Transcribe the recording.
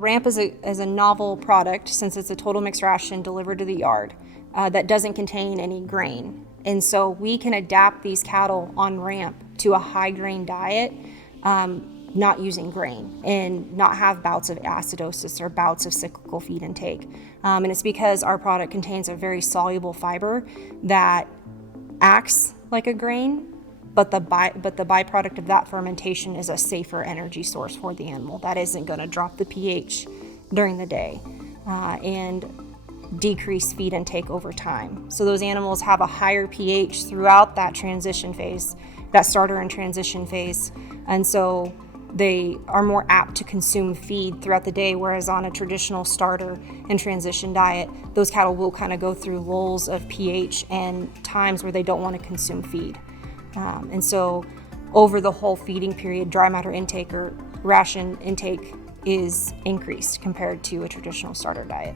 Ramp is a novel product since it's a total mixed ration delivered to the yard that doesn't contain any grain. And so we can adapt these cattle on Ramp to a high grain diet, not using grain, and not have bouts of acidosis or bouts of cyclical feed intake. And it's because our product contains a very soluble fiber that acts like a grain, but the byproduct of that fermentation is a safer energy source for the animal that isn't going to drop the pH during the day and decrease feed intake over time. So those animals have a higher pH throughout that transition phase, that starter and transition phase, and so they are more apt to consume feed throughout the day, whereas on a traditional starter and transition diet, those cattle will kind of go through lulls of pH and times where they don't want to consume feed. And so over the whole feeding period, dry matter intake or ration intake is increased compared to a traditional starter diet.